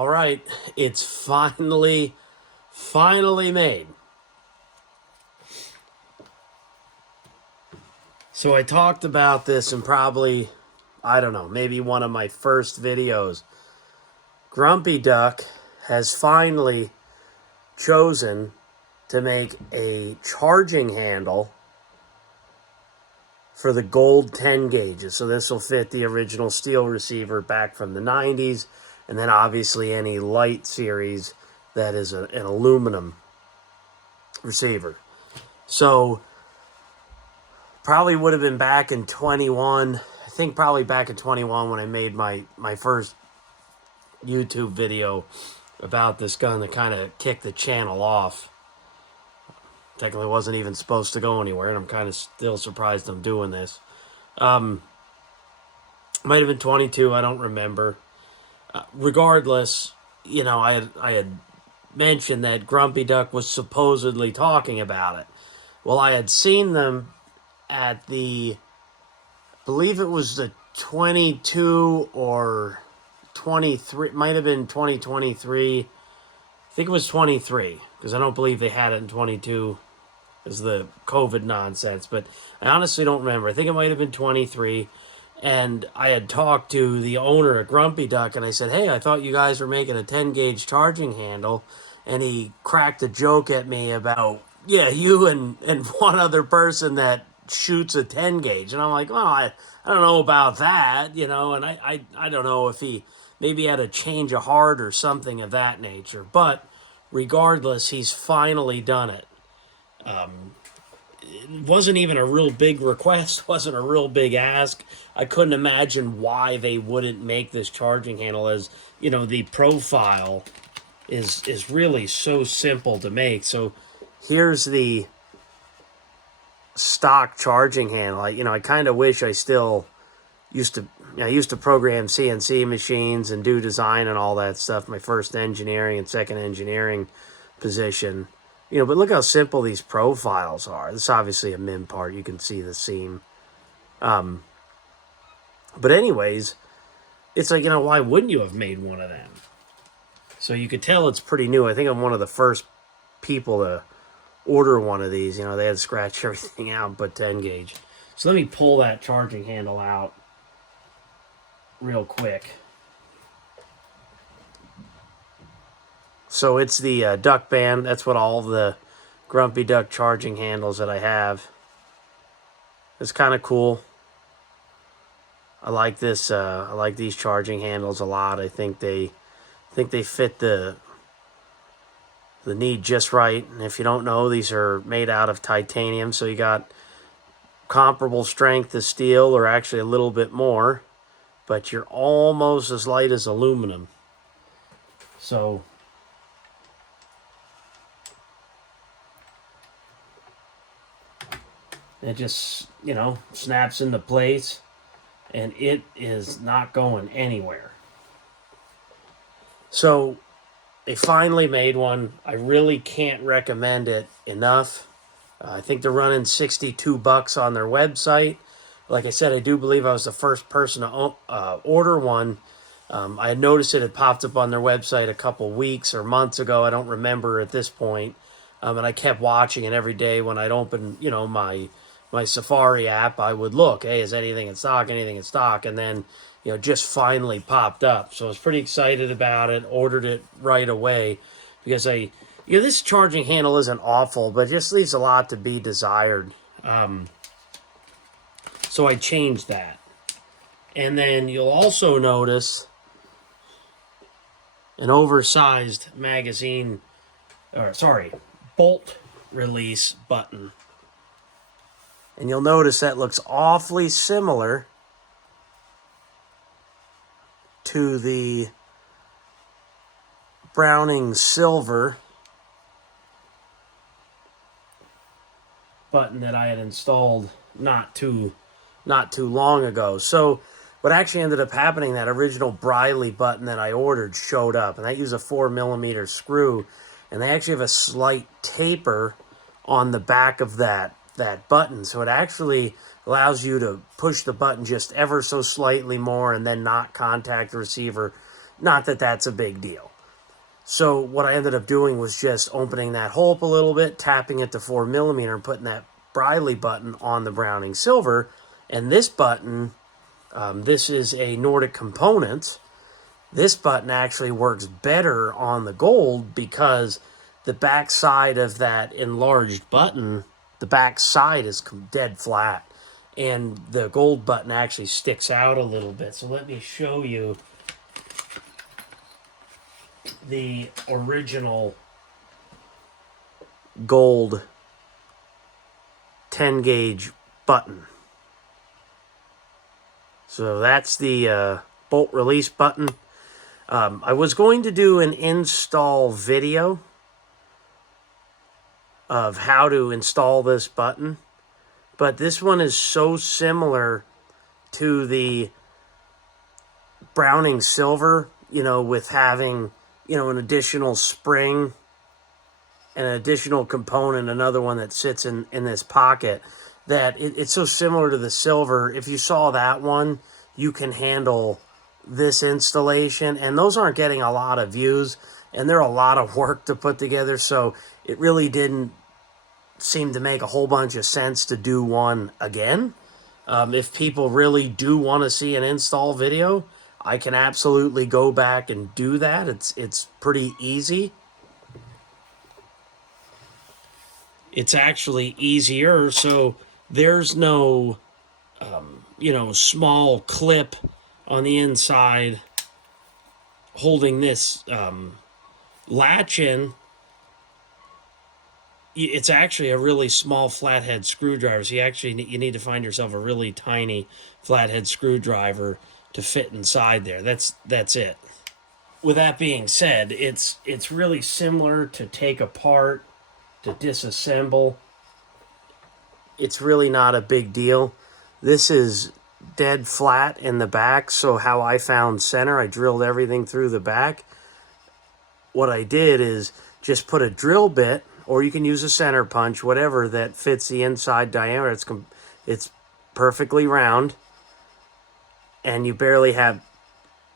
All right, it's finally made. So I talked about this in probably, I don't know, maybe one of my first videos. Grumpy Duck has finally chosen to make a charging handle for the gold 10 gauges. So this will fit the original steel receiver back from the 90s, and then obviously any light series that is an aluminum receiver. So probably would have been back in 21. I think probably back in 21 when I made my first YouTube video about this gun that kind of kicked the channel off. Technically wasn't even supposed to go anywhere, and I'm kind of still surprised I'm doing this. Might have been 22, I don't remember. Regardless, you know, I had mentioned that Grumpy Duck was supposedly talking about it. Well, I had seen them at the, I believe it was the 22 or 23, it might have been 2023. I think it was 23, because I don't believe they had it in 22 as the COVID nonsense, but I honestly don't remember. I think it might have been 23, and I had talked to the owner of Grumpy Duck, and I said, hey, I thought you guys were making a 10-gauge charging handle, and he cracked a joke at me about, yeah, you and one other person that shoots a 10-gauge, and I'm like, well, I don't know about that, you know, and I don't know if he maybe had a change of heart or something of that nature, but regardless, he's finally done it. It wasn't even a real big request, wasn't a real big ask. I couldn't imagine why they wouldn't make this charging handle, as, you know, the profile is really so simple to make. So here's the stock charging handle. I kind of wish I still used to program CNC machines and do design and all that stuff. My first engineering and second engineering position. But look how simple these profiles are. This is obviously a min part. You can see the seam. But anyways, it's like, why wouldn't you have made one of them? So you could tell it's pretty new. I think I'm one of the first people to order one of these. They had to scratch everything out but 10 gauge. So let me pull that charging handle out real quick. So it's the duck band. That's what all of the Grumpy Duck charging handles that I have. It's kind of cool. I like this. I like these charging handles a lot. I think they fit the need just right. And if you don't know, these are made out of titanium, so you got comparable strength to steel, or actually a little bit more, but you're almost as light as aluminum. So it just, snaps into place, and it is not going anywhere. So they finally made one. I really can't recommend it enough. I think they're running $62 on their website. Like I said, I do believe I was the first person to order one. I had noticed it had popped up on their website a couple weeks or months ago. I don't remember at this point. And I kept watching it every day when I'd open, my Safari app. I would look, hey, is anything in stock, and then, just finally popped up. So I was pretty excited about it, ordered it right away, because this charging handle isn't awful, but it just leaves a lot to be desired. So I changed that. And then you'll also notice an oversized bolt release button. And you'll notice that looks awfully similar to the Browning silver button that I had installed not too long ago. So what actually ended up happening, that original Briley button that I ordered showed up, and that used a 4mm screw, and they actually have a slight taper on the back of that button, so it actually allows you to push the button just ever so slightly more and then not contact the receiver. Not that that's a big deal. So what I ended up doing was just opening that hole up a little bit, tapping it to 4mm, and putting that Briley button on the Browning Silver. And this button, this is a Nordic Components. This button actually works better on the gold because the back side of that enlarged button, the back side is dead flat. And the gold button actually sticks out a little bit. So let me show you the original gold 10 gauge button. So that's the bolt release button. I was going to do an install video of how to install this button, but this one is so similar to the Browning Silver, you know, with having, you know, an additional spring, an additional component, another one that sits in this pocket, that it's so similar to the Silver. If you saw that one, you can handle this installation, and those aren't getting a lot of views, and they're a lot of work to put together, so it really didn't seem to make a whole bunch of sense to do one again. If people really do want to see an install video, I can absolutely go back and do that. It's pretty easy. It's actually easier, so there's no you know, small clip on the inside holding this latch in. It's actually a really small flathead screwdriver. So you need to find yourself a really tiny flathead screwdriver to fit inside there. That's it. With that being said, it's really similar to take apart, to disassemble. It's really not a big deal. This is dead flat in the back, so how I found center, I drilled everything through the back. What I did is just put a drill bit, or you can use a center punch, whatever that fits the inside diameter. It's perfectly round, and you barely have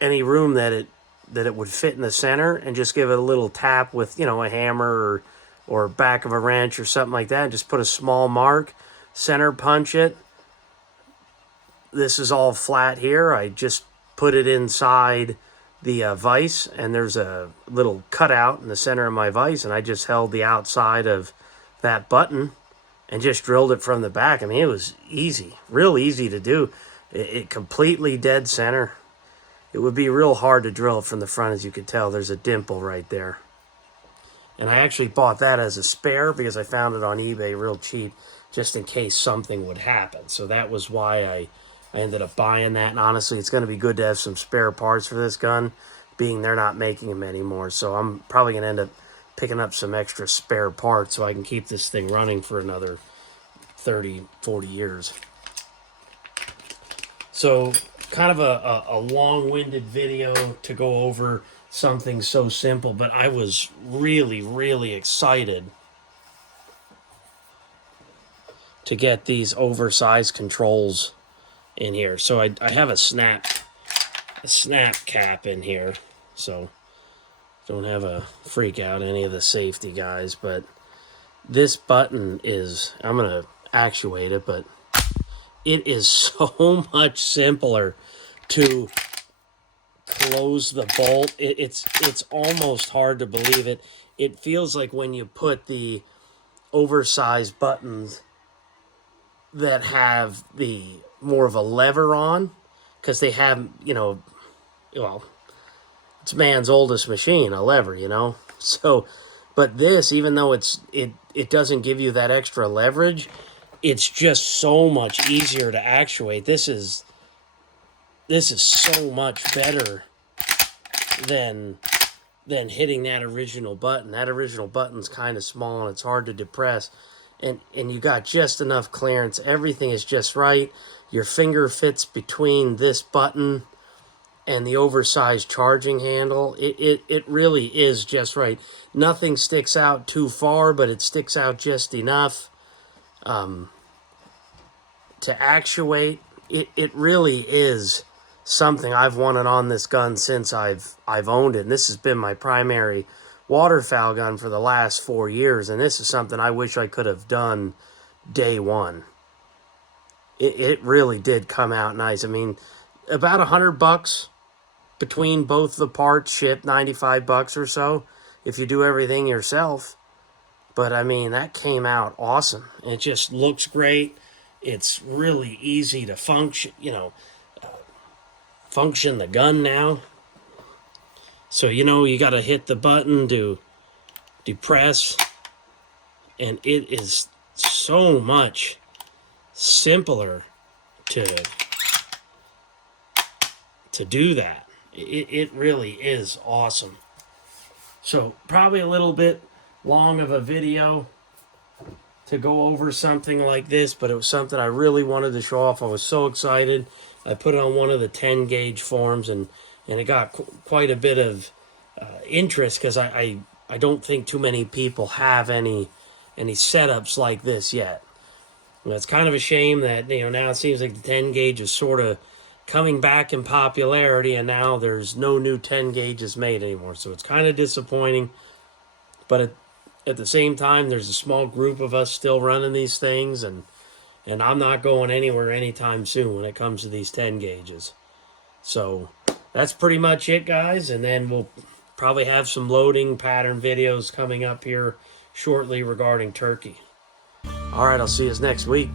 any room that it would fit in the center, and just give it a little tap with, you know, a hammer or back of a wrench or something like that. Just put a small mark, center punch it. This is all flat here. I just put it inside the vise, and there's a little cutout in the center of my vise, and I just held the outside of that button and just drilled it from the back. I mean, it was easy, real easy to do. It completely dead center. It would be real hard to drill it from the front. As you can tell, there's a dimple right there. And I actually bought that as a spare because I found it on eBay real cheap, just in case something would happen. So that was why I ended up buying that. And honestly, it's going to be good to have some spare parts for this gun, being they're not making them anymore. So I'm probably going to end up picking up some extra spare parts so I can keep this thing running for another 30, 40 years. So kind of a long-winded video to go over something so simple, but I was really, really excited to get these oversized controls in here. So I have a snap cap in here, so don't have a freak out any of the safety guys. But this button is, I'm gonna actuate it, but it is so much simpler to close the bolt. It's almost hard to believe it. It feels like when you put the oversized buttons that have the more of a lever on, because they have, you know, well, it's man's oldest machine, a lever, you know. So, but this, even though it doesn't give you that extra leverage, it's just so much easier to actuate. This is so much better than hitting that original button. That original button's kind of small and it's hard to depress. And you got just enough clearance. Everything is just right. Your finger fits between this button and the oversized charging handle. It really is just right. Nothing sticks out too far, but it sticks out just enough to actuate. It really is something I've wanted on this gun since I've owned it. And this has been my primary waterfowl gun for the last 4 years, and this is something I wish I could have done day one. It really did come out nice. I mean, about $100 between both the parts, shipped $95 or so if you do everything yourself. But I mean, that came out awesome. It just looks great. It's really easy to function, function the gun now. So, you got to hit the button to depress, and it is so much simpler to do that. It really is awesome. So probably a little bit long of a video to go over something like this, but it was something I really wanted to show off. I was so excited. I put it on one of the 10 gauge forums, and it got quite a bit of interest, because I don't think too many people have any setups like this yet. Well, it's kind of a shame that now it seems like the 10 gauge is sort of coming back in popularity, and now there's no new 10 gauges made anymore. So it's kind of disappointing. But at the same time, there's a small group of us still running these things, and I'm not going anywhere anytime soon when it comes to these 10 gauges. So that's pretty much it, guys. And then we'll probably have some loading pattern videos coming up here shortly regarding turkey. All right, I'll see you next week.